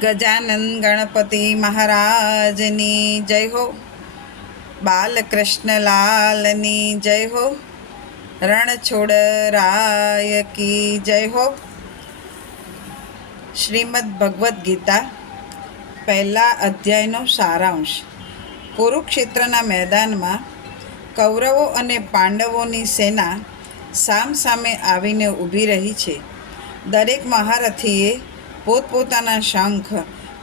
ગજાનંદ ગણપતિ મહારાજની જય હો. બાલકૃષ્ણલાલની જય હો. રણછોડરાય કી જય હો. શ્રીમદ ભગવદ્ ગીતા, પહેલા અધ્યાયનો સારાંશ. કુરુક્ષેત્રના મેદાનમાં કૌરવો અને પાંડવોની સેના સામસામે આવીને ઊભી રહી છે. દરેક મહારથીએ પોતપોતાના શંખ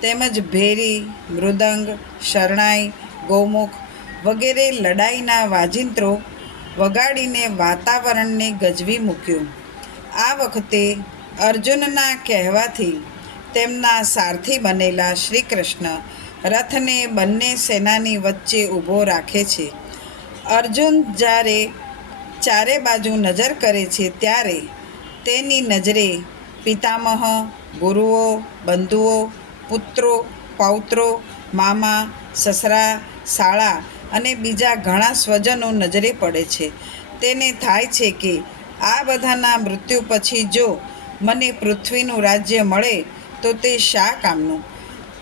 તેમજ ભેરી, મૃદંગ, શરણાઈ, ગૌમુખ વગેરે લડાઈના વાજિંત્રો વગાડીને વાતાવરણને ગજવી મૂક્યું. આ વખતે અર્જુનના કહેવાથી તેમના સારથી બનેલા શ્રી કૃષ્ણ રથને બંને સેનાની વચ્ચે ઊભો રાખે છે. અર્જુન જ્યારે ચારે બાજુ નજર કરે છે ત્યારે તેની નજરે પિતામહ, ગુરુઓ, બંધુઓ, પુત્રો, પૌત્રો, મામા, સસરા શાળા અને બીજા ઘણા સ્વજનો નજરે પડે છે. તેને થાય છે કે આ બધાના મૃત્યુ પછી જો મને પૃથ્વીનું રાજ્ય મળે, તો તે શા કામનું?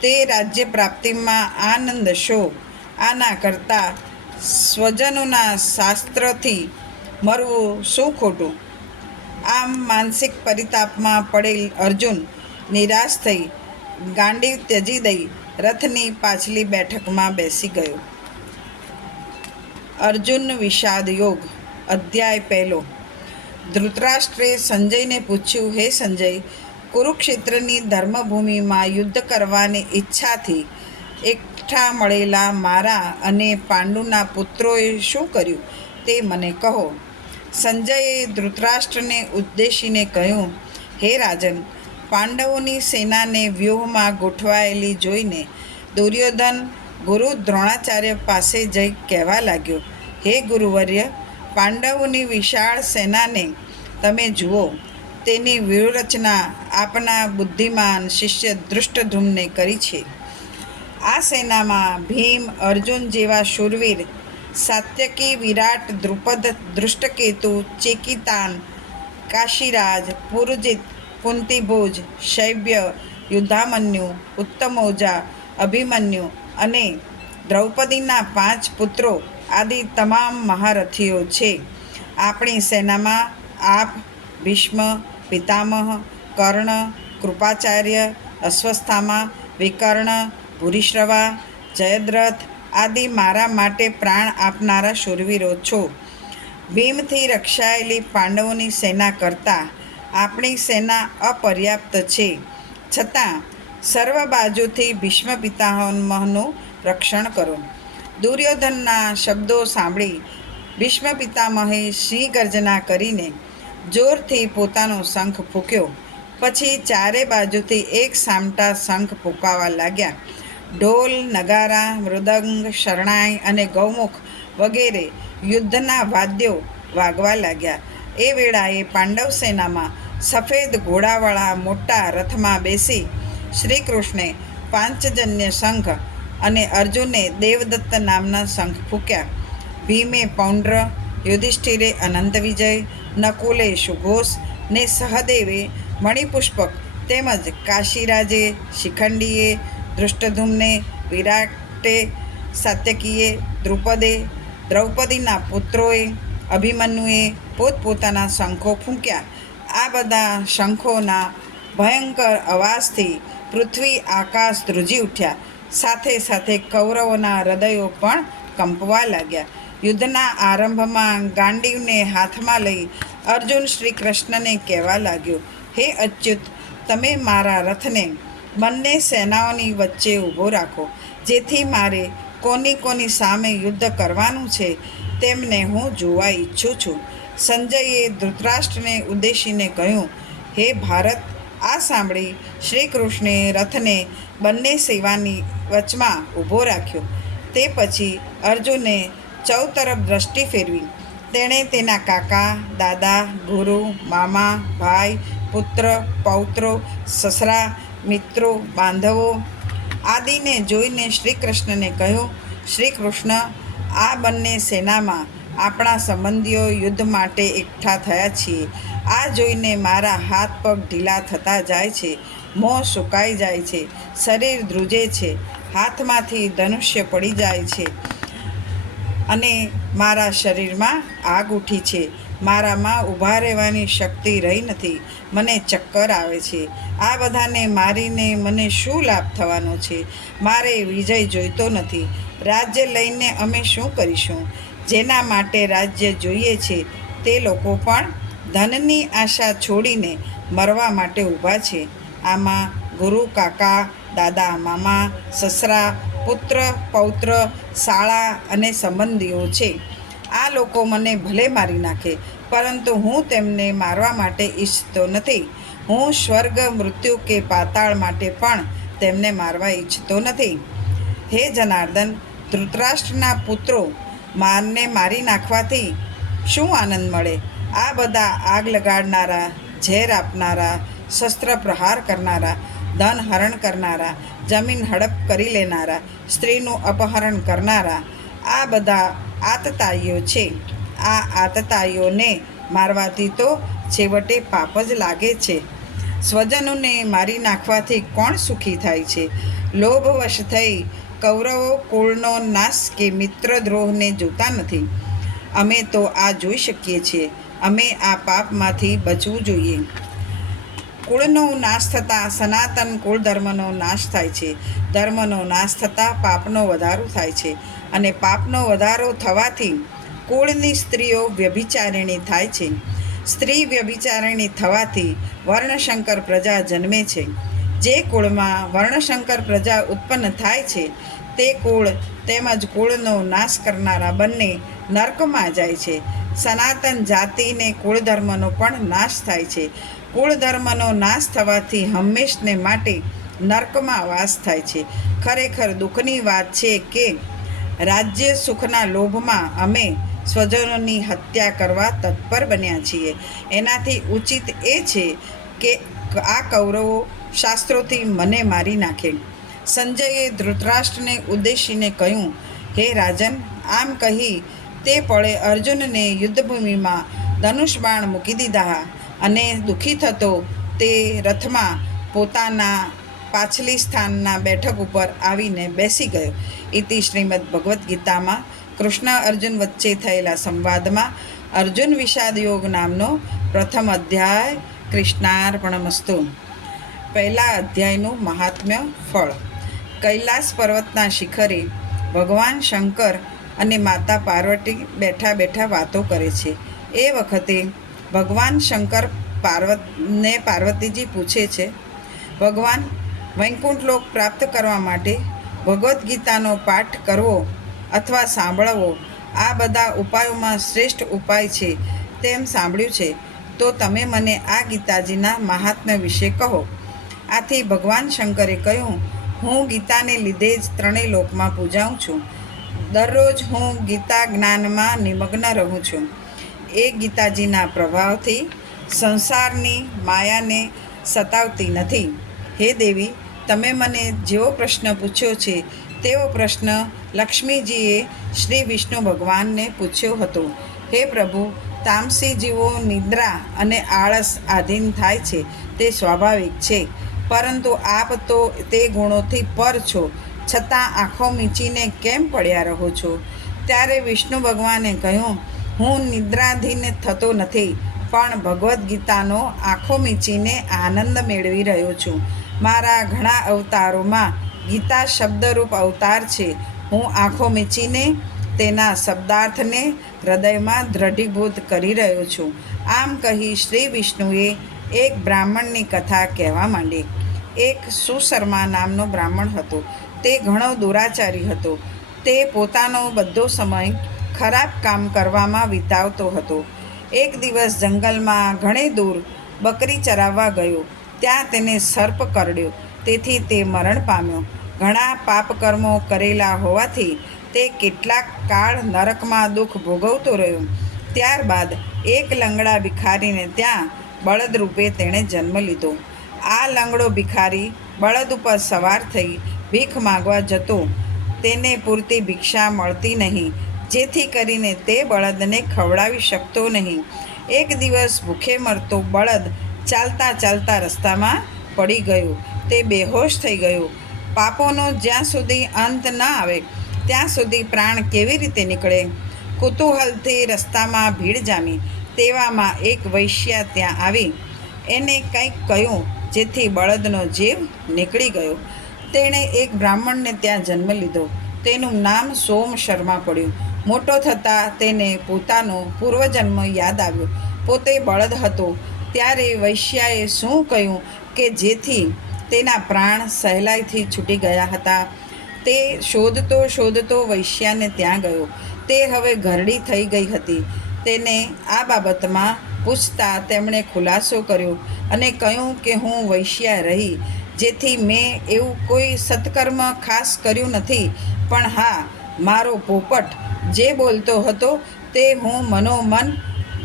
તે રાજ્ય પ્રાપ્તિમાં આનંદ શો? આના કરતાં સ્વજનોના શાસ્ત્રથી મરવું શું ખોટું? આમ માનસિક પરિતાપમાં પડેલ અર્જુન નિરાશ થઈ ગાંડી ત્યજી દઈ રથની પાછલી બેઠકમાં બેસી ગયો. અર્જુન વિષાદ યોગ, અધ્યાય પહેલો. ધૃતરાષ્ટ્રે સંજયને પૂછ્યું, હે સંજય, કુરુક્ષેત્રની ધર્મભૂમિમાં યુદ્ધ કરવાની ઈચ્છાથી એકઠા મળેલા મારા અને પાંડુના પુત્રોએ શું કર્યું તે મને કહો. સંજયે ધૃતરાષ્ટ્રને ઉદ્દેશીને કહ્યું, હે રાજન, પાંડવોની સેનાને વ્યૂહમાં ગોઠવાયેલી જોઈને દુર્યોધન ગુરુ દ્રોણાચાર્ય પાસે જઈ કહેવા લાગ્યો, હે ગુરુવર્ય, પાંડવોની વિશાળ સેનાને તમે જુઓ, તેની વ્યૂહરચના આપના બુદ્ધિમાન શિષ્ય દૃષ્ટધૂમને કરી છે. આ સેનામાં ભીમ, અર્જુન જેવા શૂરવીર સાત્યકી વિરાટ દ્રુપદ દૃષ્ટકેતુ ચેકિતાન, કાશીરાજ, પુરજિત, કુંતીભોજ, શૈબ્ય, યુદ્ધામન્યુ, ઉત્તમોજા, અભિમન્યુ અને દ્રૌપદીના પાંચ પુત્રો આદિ તમામ મહારથીઓ છે. આપણી સેનામાં આપ, ભીષ્મ, પિતામહ, કર્ણ, કૃપાચાર્ય અશ્વસ્થામા વિકર્ણ ભૂરિશ્રવા જયદ્રથ આદિ, મારા માટે પ્રાણ આપનારા શૂરવીરો છો. ભીમથી રક્ષાયેલી પાંડવોની સેના કરતાં આપણી સેના અપર્યાપ્ત છે. છતાં, સર્વ બાજુથી ભીષ્મ પિતામહનું રક્ષણ કરો. દુર્યોધનના શબ્દો સાંભળી ભીષ્મ પિતામહે સિંહ ગર્જના કરીને જોરથી પોતાનો શંખ ફૂંક્યો. પછી ચારે બાજુથી એક સામટા શંખ ફૂંકાવા લાગ્યા. ઢોલ, નગારા, મૃદંગ, શરણાઈ અને ગૌમુખ વગેરે યુદ્ધના વાદ્યો વાગવા લાગ્યા. એ વેળાએ પાંડવ સેનામાં સફેદ ઘોડાવાળા મોટા રથમાં બેસી શ્રી કૃષ્ણે પાંચજન્ય શંખ અને અર્જુને દેવદત્ત નામના શંખ ફૂક્યા. ભીમે પૌંડ્ર, યુધિષ્ઠિરે અનંત વિજય નકુલે સુઘોષ ને સહદેવે મણિપુષ્પક તેમજ કાશીરાજે, શિખંડીએ દૃષ્ટધુમને વિરાટે સાત્યકીએ દ્રુપદે, દ્રૌપદીના પુત્રોએ, અભિમન્યુએ પોતપોતાના શંખો ફૂંક્યા. આ બધા શંખોના ભયંકર અવાજથી પૃથ્વી આકાશ ધ્રુજી ઉઠ્યા. સાથે સાથે કૌરવોના હૃદયો પણ કંપવા લાગ્યા. યુદ્ધના આરંભમાં ગાંડીવને હાથમાં લઈ અર્જુન શ્રી કૃષ્ણને કહેવા લાગ્યો, હે અચ્યુત, તમે મારા રથને બંને સેનાઓની વચ્ચે ઊભો રાખો, જેથી મારે કોની કોની સામે યુદ્ધ કરવાનું છે તેમને હું જોવા ઈચ્છું છું. સંજયે ધૃતરાષ્ટ્રને ઉદ્દેશીને કહ્યું, હે ભારત, આ સાંભળી શ્રી કૃષ્ણે રથને બંને સેવાની વચમાં ઊભો રાખ્યો. તે પછી અર્જુને ચૌ તરફ દ્રષ્ટિ ફેરવી. તેણે તેના કાકા, દાદા, ગુરુ, મામા, ભાઈ, પુત્ર, પૌત્રો, સસરા મિત્રો, બાંધવો, આદિને જોઈને શ્રી કૃષ્ણને કહ્યું શ્રી કૃષ્ણ આ બંને સેનામાં આપણા સંબંધીઓ યુદ્ધ માટે એકઠા થયા છીએ. આ જોઈને મારા હાથ પગ ઢીલા થતા જાય છે, મોં સુકાઈ જાય છે, શરીર ધ્રુજે છે, હાથમાંથી ધનુષ્ય પડી જાય છે અને મારા શરીરમાં આગ ઉઠી છે. મારામાં ઊભા રહેવાની શક્તિ રહી નથી. મને ચક્કર આવે છે. આ બધાને મારીને મને શું લાભ થવાનો છે? મારે વિજય જોઈતો નથી. રાજ્ય લઈને અમે શું કરીશું? જેના માટે રાજ્ય જોઈએ છે, તે લોકો પણ ધનની આશા છોડીને મરવા માટે ઊભા છે. આમાં ગુરુ, કાકા, દાદા, મામા, સસરા, પુત્ર, પૌત્ર, શાળા અને સંબંધીઓ છે. આ લોકો મને ભલે મારી નાખે, પરંતુ હું તેમને મારવા માટે ઈચ્છતો નથી. હું સ્વર્ગ મૃત્યુ કે પાતાળ માટે પણ તેમને મારવા ઈચ્છતો નથી. હે જનાર્દન, ધૃતરાષ્ટ્રના પુત્રો મારને મારી નાખવાથી શું આનંદ મળે? આ બધા આગ લગાડનારા, ઝેર આપનારા, શસ્ત્ર પ્રહાર કરનારા, ધન હરણ કરનારા, જમીન હડપ કરી લેનારા, સ્ત્રીનું અપહરણ કરનારા, આ બધા આતતાઈઓ છે. આ આતતાઈઓને મારવાથી તો છેવટે પાપ જ લાગે છે. સ્વજનોને મારી નાખવાથી કોણ સુખી થાય છે? લોભવશ થઈ કૌરવો કુળનો નાશ કે મિત્રદ્રોહને જોતા નથી. અમે તો આ જોઈ શકીએ છીએ. અમે આ પાપમાંથી બચવું જોઈએ. કુળનો નાશ થતાં સનાતન કુળ ધર્મનો નાશ થાય છે. ધર્મનો નાશ થતાં પાપનો વધારો થાય છે. અને પાપનો વધારો થવાથી કુળની સ્ત્રીઓ વ્યભિચારિણી થાય છે. સ્ત્રી વ્યભિચારિણી થવાથી વર્ણશંકર પ્રજા જન્મે છે. જે કુળમાં વર્ણશંકર પ્રજા ઉત્પન્ન થાય છે, તે કુળ તેમજ કુળનો નાશ કરનારા બંને નર્કમાં જાય છે. સનાતન જાતિને કુળ ધર્મનો પણ નાશ થાય છે. કુળ ધર્મનો નાશ થવાથી હંમેશને માટે નર્કમાં વાસ થાય છે. ખરેખર દુઃખની વાત છે કે રાજ્ય સુખના લોભમાં અમે સ્વજનોની હત્યા કરવા તત્પર બન્યા છીએ. એનાથી ઉચિત એ છે કે આ કૌરવો શાસ્ત્રોથી મને મારી નાખે. સંજયે ધૃતરાષ્ટ્રને ઉદ્દેશીને કહ્યું, હે રાજન, આમ કહી તે પળે અર્જુનને યુદ્ધભૂમિમાં ધનુષ બાણ મૂકી દીધા અને દુઃખી થતો તે રથમાં પોતાના પાછલી સ્થાનના બેઠક ઉપર આવીને બેસી ગયો. ઇતિ શ્રીમદ ભગવદ્ ગીતામાં કૃષ્ણ અર્જુન વચ્ચે થયેલા સંવાદમાં અર્જુન વિષાદ યોગ નામનો પ્રથમ અધ્યાય કૃષ્ણાર્પણમસ્તુ પહેલા અધ્યાયનું મહાત્મ્ય ફળ. કૈલાસ પર્વતના શિખરે ભગવાન શંકર અને માતા પાર્વતી બેઠા બેઠા વાતો કરે છે. એ વખતે ભગવાન શંકર પાર્વતને પાર્વતીજી પૂછે છે, ભગવાન, વૈકુંઠ લોક પ્રાપ્ત કરવા માટે ભગવદ્ ગીતાનો પાઠ કરવો અથવા સાંભળવો. આ બધા ઉપાયોમાં શ્રેષ્ઠ ઉપાય છે તેમ સાંભળ્યું છે. તો તમે મને આ ગીતાજીના મહાત્મ્ય વિશે કહો. આથી ભગવાન શંકરે કહ્યું, હું ગીતાને લીધે જ ત્રણેય લોકમાં પૂજાઉં છું. દરરોજ હું ગીતા જ્ઞાનમાં નિમગ્ન રહું છું. એ ગીતાજીના પ્રભાવથી સંસારની માયાને સતાવતી નથી. હે દેવી, તમે મને જેવો પ્રશ્ન પૂછ્યો છે તેવો પ્રશ્ન લક્ષ્મીજીએ શ્રી વિષ્ણુ ભગવાનને પૂછ્યો હતો. હે પ્રભુ તામસી જીવો નિદ્રા અને આળસ આધીન થાય છે, તે સ્વાભાવિક છે. પરંતુ આપ તો તે ગુણોથી પર છો. છતાં આંખો મીચીને કેમ પડ્યા રહો છો? ત્યારે વિષ્ણુ ભગવાને કહ્યું, હું નિદ્રાધીન થતો નથી, પણ ભગવદ્ ગીતાનો આંખો મીચીને આનંદ મેળવી રહ્યો છું. મારા ઘણા અવતારોમાં ગીતા શબ્દરૂપ અવતાર છે. હું આંખો મીચીને તેના શબ્દાર્થને હૃદયમાં દ્રઢીભૂત કરી રહ્યો છું. આમ કહી શ્રી વિષ્ણુએ એક બ્રાહ્મણની કથા કહેવા માંડી. એક સુશર્મા નામનો બ્રાહ્મણ હતો. તે ઘણો દુરાચારી હતો. તે પોતાનો બધો સમય ખરાબ કામ કરવામાં વિતાવતો હતો. એક દિવસ જંગલમાં ઘણે દૂર બકરી ચરાવવા ગયો. ત્યાં તેને સર્પ કરડ્યો. તેથી તે મરણ પામ્યો. ઘણા પાપકર્મો કરેલા હોવાથી તે કેટલાક કાળ નરકમાં દુઃખ ભોગવતો રહ્યો. ત્યારબાદ એક લંગડા ભિખારીને ત્યાં બળદ રૂપે તેણે જન્મ લીધો. આ લંગડો ભિખારી બળદ ઉપર સવાર થઈ ભીખ માગવા જતો. તેને પૂરતી ભિક્ષા મળતી નહીં. જેથી કરીને તે બળદને ખવડાવી શકતો નહીં. એક દિવસ ભૂખે મરતો બળદ ચાલતા ચાલતા રસ્તામાં પડી ગયું. તે બેહોશ થઈ ગયું. પાપોનો જ્યાં સુધી અંત ન આવે, ત્યાં સુધી પ્રાણ કેવી રીતે નીકળે? કુતૂહલથી રસ્તામાં ભીડ જામી. તેવામાં એક વૈશ્યા ત્યાં આવી. એને કંઈક કહ્યું જેથી બળદનો જીવ નીકળી ગયો. તેણે એક બ્રાહ્મણને ત્યાં જન્મ લીધો. તેનું નામ સોમ શર્મા પડ્યું. મોટો થતાં તેને પોતાનો પૂર્વજન્મ યાદ આવ્યો. પોતે બળદ હતો. ત્યારે વૈશ્યાએ શું કહ્યું કે જેથી તેના પ્રાણ સહેલાઈથી છૂટી ગયા હતા. તે શોધતો શોધતો વૈશ્યાને ત્યાં ગયો. તે હવે ઘરડી થઈ ગઈ હતી. તેને આ બાબતમાં પૂછતા તેમણે ખુલાસો કર્યો અને કહ્યું કે હું વૈશ્યા રહી, જેથી મેં એવું કોઈ સત્કર્મ ખાસ કર્યું નથી. પણ હા, મારો પોપટ જે બોલતો હતો તે હું મનોમન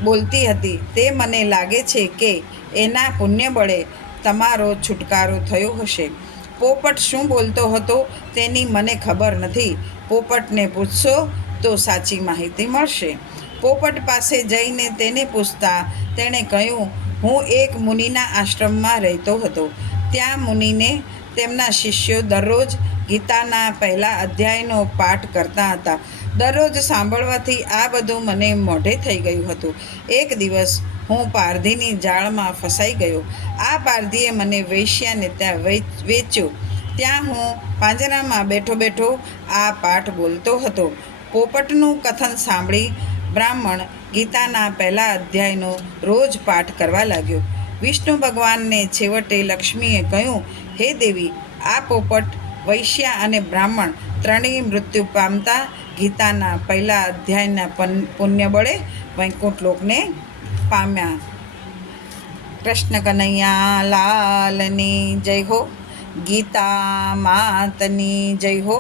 બોલતી હતી. તે મને લાગે છે કે એના પુણ્ય બળે તમારો છુટકારો થયો હશે. પોપટ શું બોલતો હતો તેની મને ખબર નથી. પોપટને પૂછશો તો સાચી માહિતી મળશે. પોપટ પાસે જઈને તેને પૂછતા તેણે કહ્યું, હું એક મુનિના આશ્રમમાં રહેતો હતો. ત્યાં મુનિને તેમના શિષ્યો દરરોજ ગીતાના પહેલા અધ્યાયનો પાઠ કરતા હતા. દરરોજ સાંભળવાથી આ બધું મને મોઢે થઈ ગયું હતું. એક દિવસ હું પારધીની જાળમાં ફસાઈ ગયો. આ પારધીએ મને વેશ્યાને ત્યાં વેચ્યો. ત્યાં હું પાંજરામાં બેઠો બેઠો આ પાઠ બોલતો હતો. પોપટનું કથન સાંભળી બ્રાહ્મણ ગીતાના પહેલા અધ્યાયનો રોજ પાઠ કરવા લાગ્યો. વિષ્ણુ ભગવાનને છેવટે લક્ષ્મીએ કહ્યું, હે દેવી, આ પોપટ વૈશ્યા અને બ્રાહ્મણ ત્રણેય મૃત્યુ પામતા ગીતાના પહેલા અધ્યાયના પુણ્ય બળે વૈકુંઠ લોકને પામ્યા. કૃષ્ણ કનૈયા લાલની જય હો, ગીતા માતની જય હો.